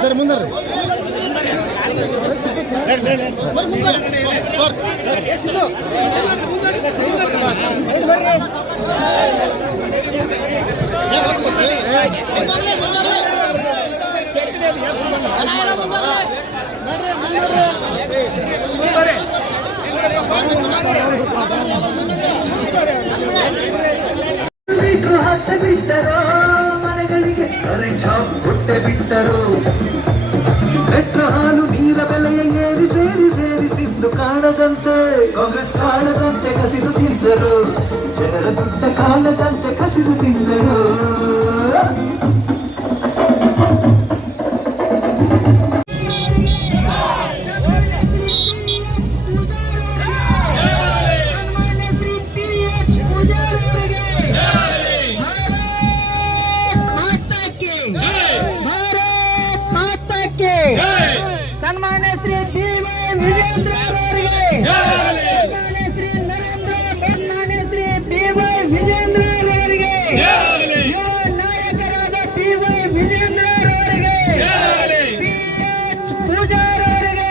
Sir ಮುಂದೆ ಬಿಟ್ರು ಹಾಕ್ಸ ಬಿಟ್ಟರು ಮನೆಗಳಿಗೆ ಕರೆಂಟ್ ಬಿಟ್ಟರು. ಬೆಟ್ಟ ಹಾಲು ನೀರ ಬೆಲೆಯ ಏರಿ ಸೇರಿ ಸೇರಿಸಿದ್ದು ಕಾಣದಂತೆ, ಕಾಂಗ್ರೆಸ್ ಕಾಣದಂತೆ ಕಸಿದು ತಿಂದರು. ಜನರ ದುಡ್ಡ ಕಾಣದಂತೆ ಕಸಿದು ತಿಂದರು. ಶ್ರೀ ಬಿ ವಿಜೇಂದ್ರ ಅವರಿಗೆ. ಶ್ರೀ ನರೇಂದ್ರ ಸನ್ಮಾನ್ಯ ಶ್ರೀ ವಿಜೇಂದ್ರ ಅವರಿಗೆ. ಯುವ ನಾಯಕರಾದ ವೈ ವಿಜೇಂದ್ರ ಅವರಿಗೆ. ಪಿ ಎಚ್ ಪೂಜಾರ್ ಅವರಿಗೆ.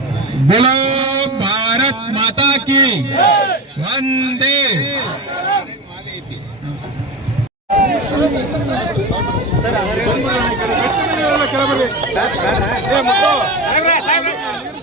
बोलो भारत माता की वंदे सर